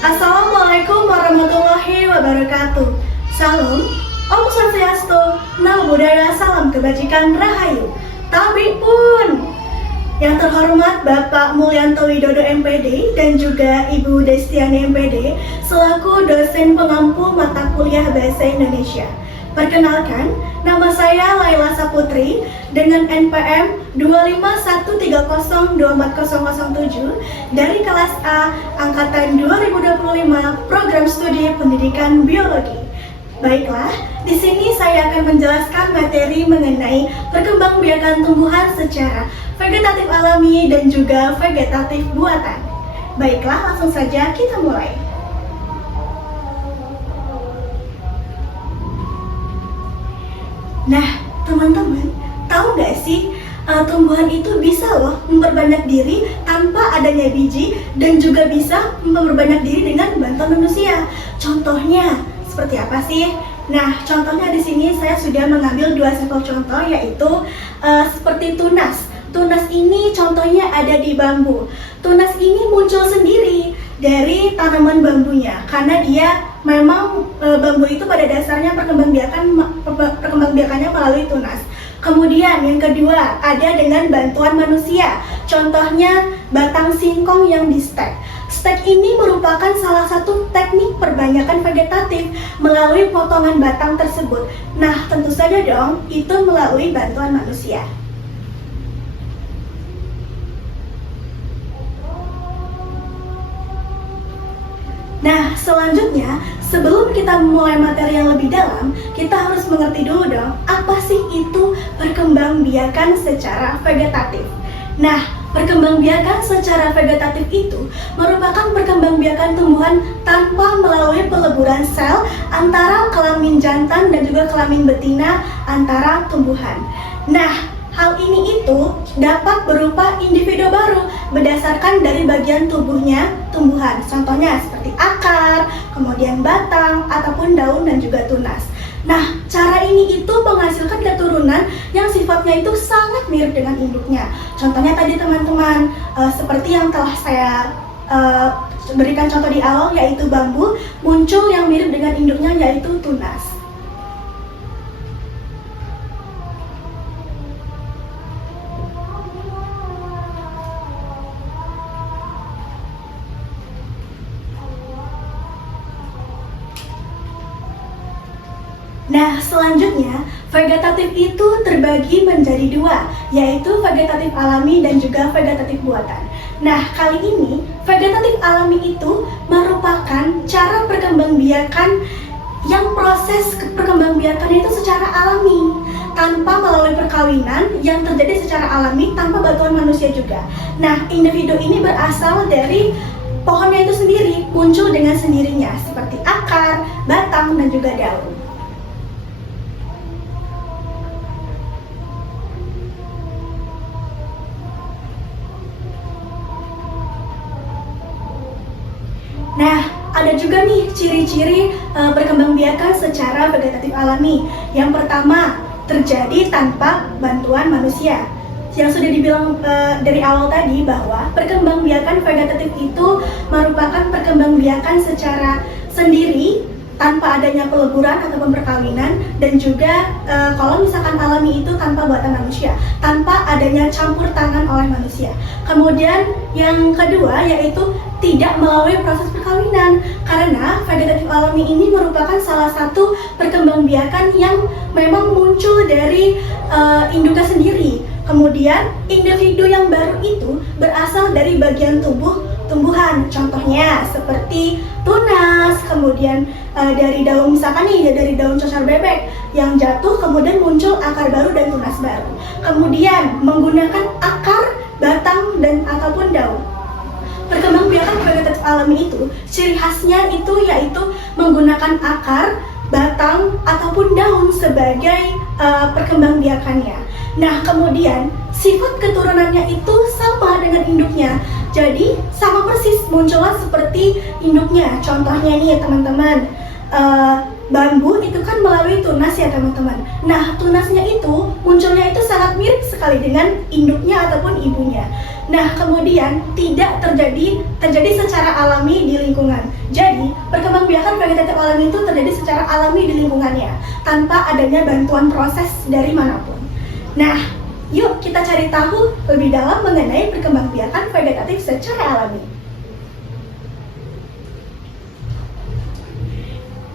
Assalamualaikum warahmatullahi wabarakatuh. Salam, Om Swastiastu, Namo Buddhaya, salam kebajikan rahayu. Tabi pun. Yang terhormat Bapak Mulyanto Widodo MPD dan juga Ibu Destiani MPD selaku dosen pengampu mata kuliah Bahasa Indonesia. Perkenalkan, nama saya Laila Saputri dengan NPM 25130240007 dari kelas A angkatan 2025 Program Studi Pendidikan Biologi. Baiklah, di sini saya akan menjelaskan materi mengenai perkembangbiakan tumbuhan secara vegetatif alami dan juga vegetatif buatan. Baiklah, langsung saja kita mulai. Nah, teman-teman, tahu nggak sih tumbuhan itu bisa loh memperbanyak diri tanpa adanya biji dan juga bisa memperbanyak diri dengan bantuan manusia. Contohnya seperti apa sih? Nah, contohnya di sini saya sudah mengambil dua sampel contoh, yaitu seperti tunas. Tunas ini contohnya ada di bambu. Tunas ini muncul sendiri dari tanaman bambunya karena dia memang bambu itu pada dasarnya perkembangbiakannya melalui tunas. Kemudian yang kedua ada dengan bantuan manusia. Contohnya batang singkong yang di stek. Stek ini merupakan salah satu teknik perbanyakan vegetatif melalui potongan batang tersebut. Nah, tentu saja dong itu melalui bantuan manusia. Nah, selanjutnya, sebelum kita memulai materi yang lebih dalam, kita harus mengerti dulu dong, apa sih itu perkembangbiakan secara vegetatif. Nah, perkembangbiakan secara vegetatif itu merupakan perkembangbiakan tumbuhan tanpa melalui peleburan sel antara kelamin jantan dan juga kelamin betina antara tumbuhan. Nah, hal ini itu dapat berupa individu baru berdasarkan dari bagian tubuhnya tumbuhan. Contohnya seperti akar, kemudian batang, ataupun daun dan juga tunas. Nah, cara ini itu menghasilkan keturunan yang sifatnya itu sangat mirip dengan induknya. Contohnya tadi teman-teman, seperti yang telah saya berikan contoh di awal, yaitu bambu, muncul yang mirip dengan induknya yaitu tunas. Nah, selanjutnya, vegetatif itu terbagi menjadi dua, yaitu vegetatif alami dan juga vegetatif buatan. Nah, kali ini, vegetatif alami itu merupakan cara perkembangbiakan yang proses perkembangbiakannya itu secara alami, tanpa melalui perkawinan yang terjadi secara alami tanpa bantuan manusia juga. Nah, individu ini berasal dari pohonnya itu sendiri, muncul dengan sendirinya, seperti akar, batang, dan juga daun. Nah, ada juga nih ciri-ciri perkembangbiakan secara vegetatif alami. Yang pertama, terjadi tanpa bantuan manusia. Yang sudah dibilang dari awal tadi bahwa perkembangbiakan vegetatif itu merupakan perkembangbiakan secara sendiri tanpa adanya peleburan ataupun perkawinan, dan juga kalau misalkan alami itu tanpa buatan manusia, tanpa adanya campur tangan oleh manusia. Kemudian yang kedua yaitu tidak melalui proses perkawinan, karena vegetatif alami ini merupakan salah satu perkembangbiakan yang memang muncul dari induknya sendiri. Kemudian individu yang baru itu berasal dari bagian tubuh tumbuhan, contohnya seperti tunas, kemudian dari daun, misalkan nih dari daun cocar bebek yang jatuh kemudian muncul akar baru dan tunas baru. Kemudian menggunakan akar, batang, dan ataupun daun. Perkembangbiakan vegetatif alami itu ciri khasnya itu yaitu menggunakan akar, batang, ataupun daun sebagai perkembangbiakannya. Nah, kemudian sifat keturunannya itu sama dengan induknya. Jadi sama persis, muncullah seperti induknya. Contohnya nih teman-teman, bambu itu kan melalui tunas ya teman-teman. Nah, tunasnya itu munculnya itu sangat mirip sekali dengan induknya ataupun ibunya. Nah, kemudian tidak terjadi secara alami di lingkungan. teman-teman. Jadi, perkembangbiakan vegetatif alami itu terjadi secara alami di lingkungannya, tanpa adanya bantuan proses dari manapun. Nah, yuk kita cari tahu lebih dalam mengenai perkembangbiakan vegetatif secara alami.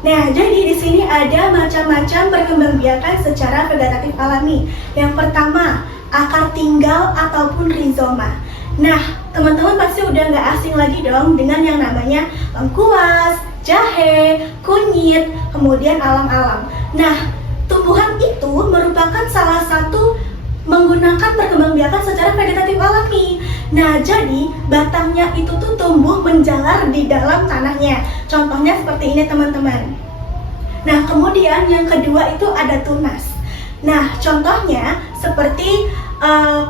Nah, jadi di sini ada macam-macam perkembangbiakan secara vegetatif alami. Yang pertama, akar tinggal ataupun rizoma. Nah, teman-teman pasti udah nggak asing lagi dong dengan yang namanya lengkuas, jahe, kunyit, kemudian alang-alang. Nah, tumbuhan itu merupakan salah satu menggunakan perkembangbiakan secara vegetatif alami. Nah, jadi batangnya itu tuh tumbuh menjalar di dalam tanahnya. Contohnya seperti ini teman-teman. Nah, kemudian yang kedua itu ada tunas. Nah, contohnya seperti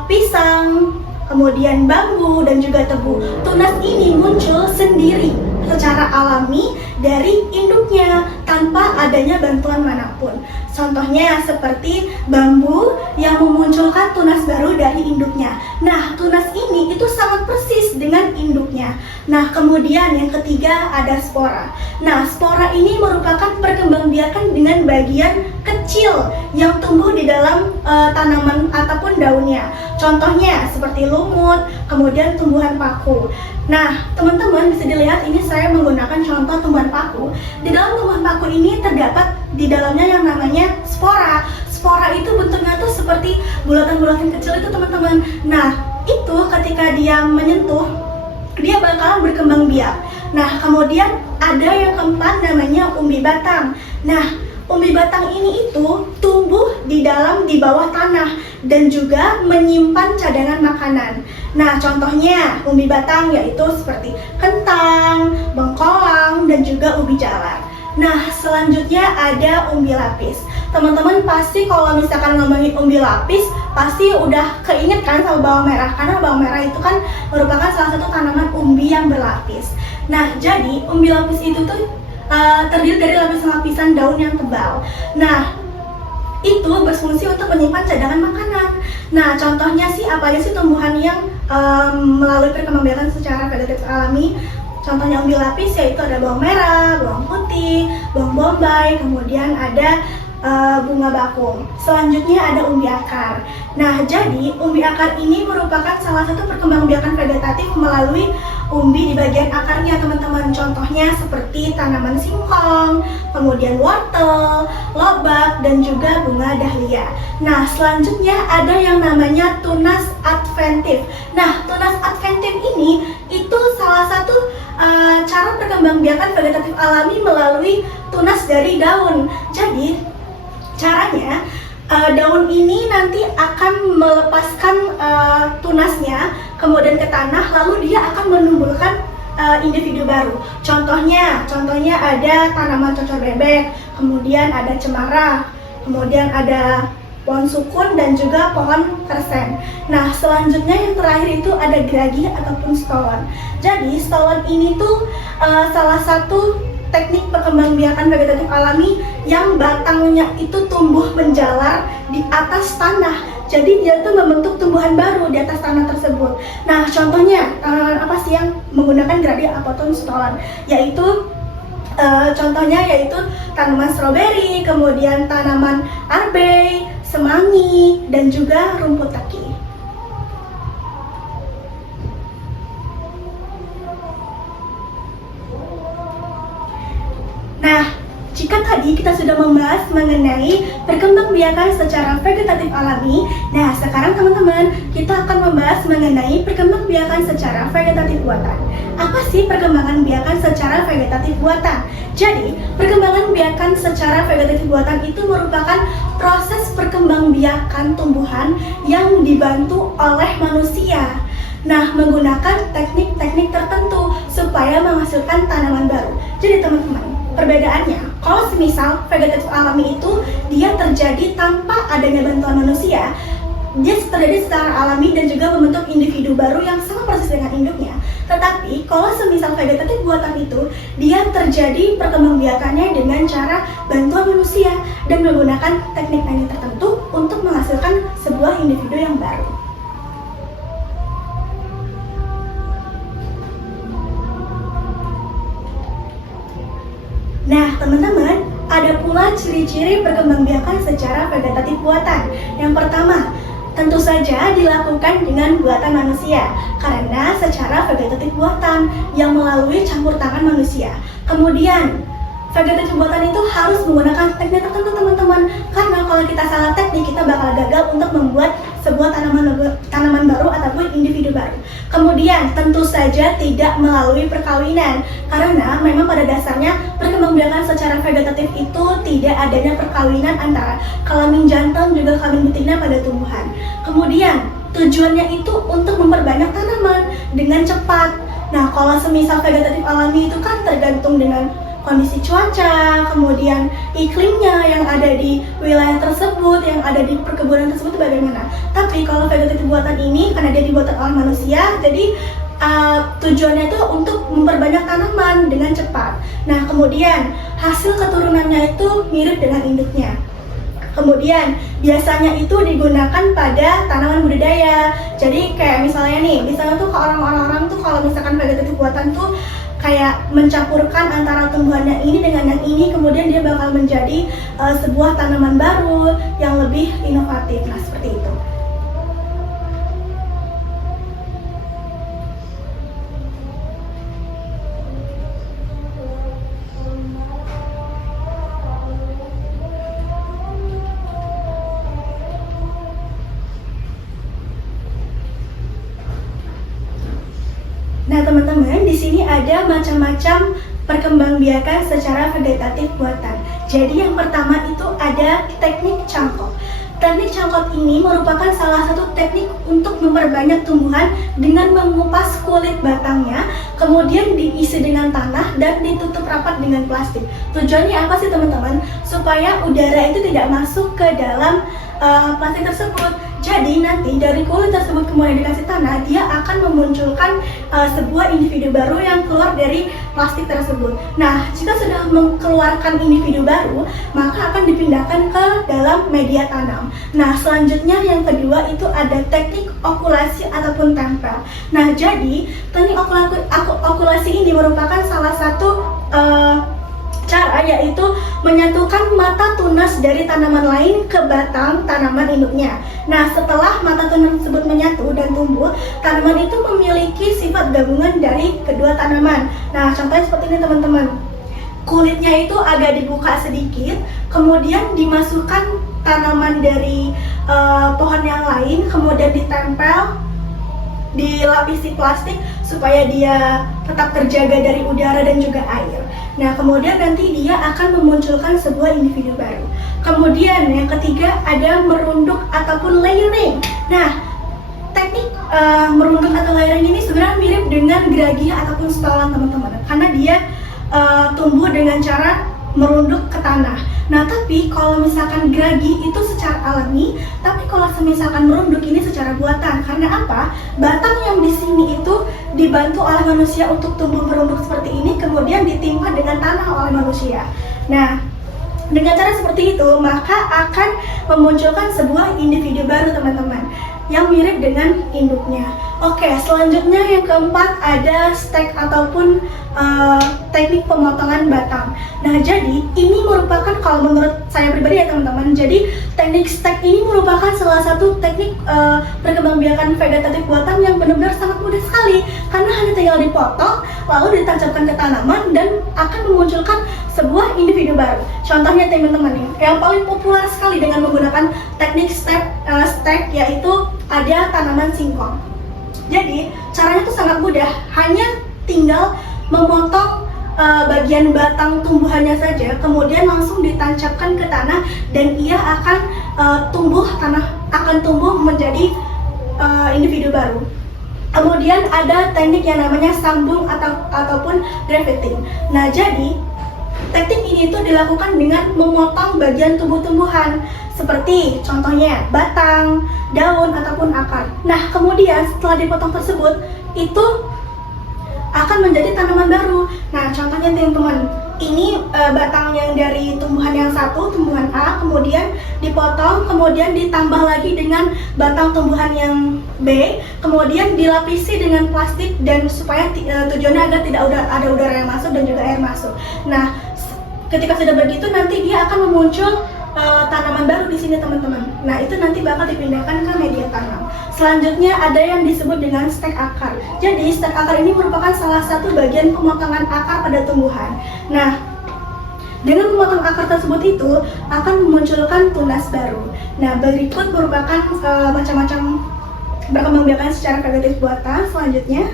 pisang, kemudian bambu dan juga tebu. Tunas ini muncul sendiri secara alami dari induknya tanpa adanya bantuan manapun. Contohnya seperti bambu yang memunculkan tunas baru dari induknya. Nah, tunas ini itu sangat persis dengan induknya. Nah, kemudian yang ketiga ada spora. Nah, spora ini merupakan perkembangbiakan dengan bagian kecil yang tumbuh di dalam tanaman ataupun daunnya. Contohnya seperti lumut, kemudian tumbuhan paku. Nah, teman-teman bisa dilihat ini saya menggunakan contoh tumbuhan paku. Di dalam tumbuhan paku ini terdapat di dalamnya yang namanya spora. Spora itu bentuknya tuh seperti bulatan-bulatan kecil itu teman-teman. Nah, itu ketika dia menyentuh, dia bakalan berkembang biak. Nah, kemudian ada yang keempat namanya umbi batang. Nah, umbi batang ini itu tumbuh di bawah tanah dan juga menyimpan cadangan makanan. Nah, contohnya umbi batang yaitu seperti kentang, bengkoang, dan juga ubi jalar. Nah, selanjutnya ada umbi lapis. Teman-teman pasti kalau misalkan ngomongin umbi lapis, pasti udah keinget kan sama bawang merah, karena bawang merah itu kan merupakan salah satu tanaman umbi yang berlapis. Nah, jadi umbi lapis itu tuh terdiri dari lapisan-lapisan daun yang tebal. Nah, itu berfungsi untuk menyimpan cadangan makanan. Nah, contohnya sih apa aja sih tumbuhan yang melalui perkembangbiakan secara vegetatif alami? Contohnya umbi lapis yaitu ada bawang merah, bawang putih, bawang bombay, kemudian ada bunga bakung. Selanjutnya ada umbi akar. Nah, jadi umbi akar ini merupakan salah satu perkembangbiakan vegetatif melalui umbi di bagian akarnya teman-teman. Contohnya seperti tanaman singkong, kemudian wortel, lobak, dan juga bunga dahlia. Nah, selanjutnya ada yang namanya tunas adventif. Nah, tunas adventif ini itu salah satu cara perkembangbiakan vegetatif alami melalui tunas dari daun. Jadi caranya daun ini nanti akan melepaskan tunasnya kemudian ke tanah, lalu dia akan menumbuhkan individu baru. Contohnya ada tanaman cocor bebek, kemudian ada cemara, kemudian ada pohon sukun dan juga pohon kersen. Nah, selanjutnya yang terakhir itu ada geragi ataupun stolon. Jadi stolon ini tuh salah satu teknik perkembangbiakan vegetatif alami yang batangnya itu tumbuh menjalar di atas tanah. Jadi dia tuh membentuk tumbuhan baru di atas tanah tersebut. Nah, contohnya apa sih yang menggunakan geragi ataupun stolon? Yaitu contohnya yaitu tanaman stroberi, kemudian tanaman arbei, semanggi, dan juga rumput teki. Nah, jika tadi kita sudah membahas mengenai perkembangbiakan secara vegetatif alami, nah sekarang teman-teman kita akan membahas mengenai perkembangbiakan secara vegetatif buatan. Apa sih perkembangan biakan secara vegetatif buatan? Jadi, perkembangan biakan secara vegetatif buatan itu merupakan proses perkembangbiakan tumbuhan yang dibantu oleh manusia. Nah, menggunakan teknik-teknik tertentu supaya menghasilkan tanaman baru. Jadi teman-teman, perbedaannya, kalau semisal vegetatif alami itu dia terjadi tanpa adanya bantuan manusia, dia terjadi secara alami dan juga membentuk individu baru yang sama persis dengan induknya. Tetapi kalau semisal vegetatif buatan itu, dia terjadi perkembangbiakannya dengan cara bantuan manusia dan menggunakan teknik-teknik tertentu untuk menghasilkan sebuah individu yang baru. teman-teman, ada pula ciri-ciri perkembangbiakan secara vegetatif buatan. Yang pertama, tentu saja dilakukan dengan buatan manusia, karena secara vegetatif buatan yang melalui campur tangan manusia. Kemudian, vegetatif buatan itu harus menggunakan teknik tertentu teman-teman, karena kalau kita salah teknik kita bakal gagal untuk membuat sebuah tanaman baru ataupun individu baru. Kemudian tentu saja tidak melalui perkawinan, karena memang pada dasarnya perkembangbiakan secara vegetatif itu tidak adanya perkawinan antara kelamin jantan juga kelamin betina pada tumbuhan. Kemudian tujuannya itu untuk memperbanyak tanaman dengan cepat. Nah, kalau semisal vegetatif alami itu kan tergantung dengan kondisi cuaca, kemudian iklimnya yang ada di wilayah tersebut, yang ada di perkebunan tersebut bagaimana. Tapi kalau vegetatif buatan ini, karena dia dibuat oleh manusia, jadi tujuannya itu untuk memperbanyak tanaman dengan cepat. Nah, kemudian hasil keturunannya itu mirip dengan induknya. Kemudian biasanya itu digunakan pada tanaman budidaya. Jadi kayak misalnya nih, misalnya tuh orang-orang tuh kalau misalkan vegetatif buatan tuh kayak mencampurkan antara tumbuhannya ini dengan yang ini, kemudian dia bakal menjadi sebuah tanaman baru yang lebih inovatif. Nah, seperti itu. Nah, teman-teman, di sini ada macam-macam perkembangbiakan secara vegetatif buatan. Jadi yang pertama itu ada teknik cangkok. Teknik cangkok ini merupakan salah satu teknik untuk memperbanyak tumbuhan dengan mengupas kulit batangnya, kemudian diisi dengan tanah dan ditutup rapat dengan plastik. Tujuannya apa sih teman-teman? Supaya udara itu tidak masuk ke dalam plastik tersebut. Jadi nanti dari kulit tersebut kemudian dikasih tanah, dia akan memunculkan sebuah individu baru yang keluar dari plastik tersebut. Nah, jika sudah mengeluarkan individu baru, maka akan dipindahkan ke dalam media tanam. Nah, selanjutnya yang kedua itu ada teknik okulasi ataupun tempel. Nah, jadi teknik okulasi ini merupakan salah satu cara, yaitu menyatukan mata tunas dari tanaman lain ke batang tanaman induknya. Nah, setelah mata tunas tersebut menyatu dan tumbuh, tanaman itu memiliki sifat gabungan dari kedua tanaman. Nah, contohnya seperti ini teman-teman. Kulitnya itu agak dibuka sedikit, kemudian dimasukkan tanaman dari pohon yang lain, kemudian ditempel, dilapisi plastik supaya dia tetap terjaga dari udara dan juga air. Nah, kemudian nanti dia akan memunculkan sebuah individu baru. Kemudian yang ketiga ada merunduk ataupun layering. Nah, teknik merunduk atau layering ini sebenarnya mirip dengan gerahgia ataupun stolan teman-teman, karena dia tumbuh dengan cara merunduk ke tanah. Nah, tapi kalau misalkan geragi itu secara alami, tapi kalau misalkan merunduk ini secara buatan. Karena apa? Batang yang di sini itu dibantu oleh manusia untuk tumbuh merunduk seperti ini, kemudian ditimpa dengan tanah oleh manusia. Nah, dengan cara seperti itu, maka akan memunculkan sebuah individu baru teman-teman, yang mirip dengan induknya. Oke, selanjutnya yang keempat ada stek ataupun teknik pemotongan batang. Nah, jadi ini merupakan, kalau menurut saya pribadi ya teman-teman, jadi teknik stek ini merupakan salah satu teknik perkembangbiakan vegetatif buatan yang benar-benar sangat mudah sekali, karena hanya tinggal dipotong lalu ditancapkan ke tanaman dan akan memunculkan sebuah individu baru. Contohnya teman-teman yang paling populer sekali dengan menggunakan teknik stek yaitu ada tanaman singkong. Jadi caranya tuh sangat mudah, hanya tinggal memotong bagian batang tumbuhannya saja, kemudian langsung ditancapkan ke tanah dan ia akan tumbuh menjadi individu baru. Kemudian ada teknik yang namanya sambung ataupun grafting. Nah, jadi teknik ini itu dilakukan dengan memotong bagian tumbuh-tumbuhan seperti contohnya batang, daun ataupun akar. Nah, kemudian setelah dipotong tersebut itu akan menjadi tanaman baru. Nah, contohnya teman-teman, ini batang yang dari tumbuhan yang satu, tumbuhan A, kemudian dipotong, kemudian ditambah lagi dengan batang tumbuhan yang B, kemudian dilapisi dengan plastik dan supaya tujuannya agar tidak ada udara yang masuk dan juga air masuk. Nah, ketika sudah begitu nanti dia akan memuncul tanaman baru di sini teman-teman. Nah itu nanti bakal dipindahkan ke media tanam. Selanjutnya ada yang disebut dengan stek akar. Jadi stek akar ini merupakan salah satu bagian pemotongan akar pada tumbuhan. Nah dengan memotong akar tersebut itu akan memunculkan tunas baru. Nah berikut merupakan macam-macam perkembangbiakan secara vegetatif buatan. Selanjutnya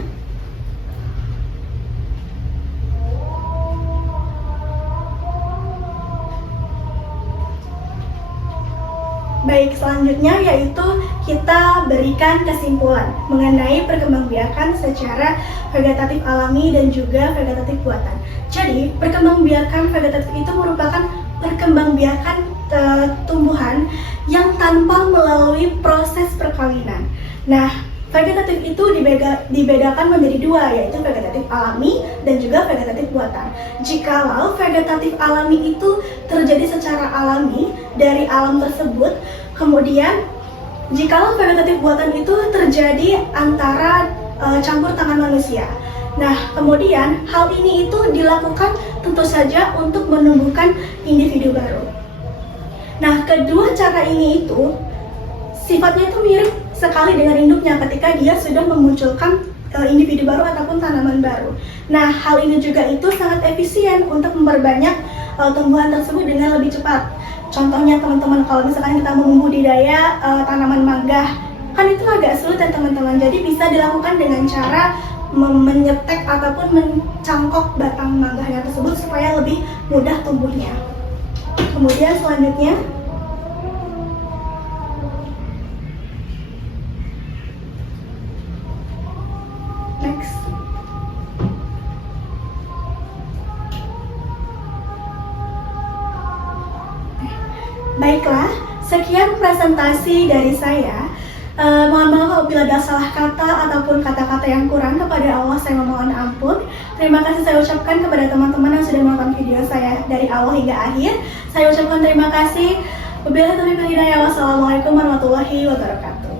baik, selanjutnya yaitu kita berikan kesimpulan mengenai perkembangbiakan secara vegetatif alami dan juga vegetatif buatan. Jadi, perkembangbiakan vegetatif itu merupakan perkembangbiakan tumbuhan yang tanpa melalui proses perkawinan. Nah, vegetatif itu dibedakan menjadi dua, yaitu vegetatif alami dan juga vegetatif buatan. Jikalau vegetatif alami itu terjadi secara alami dari alam tersebut, kemudian jikalau vegetatif buatan itu terjadi antara campur tangan manusia. Nah, kemudian hal ini itu dilakukan tentu saja untuk menumbuhkan individu baru. Nah, kedua cara ini itu sifatnya itu mirip sekali dengan induknya ketika dia sudah memunculkan individu baru ataupun tanaman baru. Nah, hal ini juga itu sangat efisien untuk memperbanyak tumbuhan tersebut dengan lebih cepat. Contohnya teman-teman, kalau misalkan kita mau membudidaya tanaman mangga, kan itu agak sulit ya teman-teman. Jadi bisa dilakukan dengan cara menyetek ataupun mencangkok batang mangganya tersebut supaya lebih mudah tumbuhnya. Kemudian selanjutnya next. Baiklah, sekian presentasi dari saya. Mohon maaf apabila ada salah kata ataupun kata-kata yang kurang. Kepada Allah saya memohon ampun. Terima kasih saya ucapkan kepada teman-teman yang sudah menonton video saya dari awal hingga akhir. Saya ucapkan terima kasih. Wabillahi taufiq wal hidayah. Wassalamualaikum warahmatullahi wabarakatuh.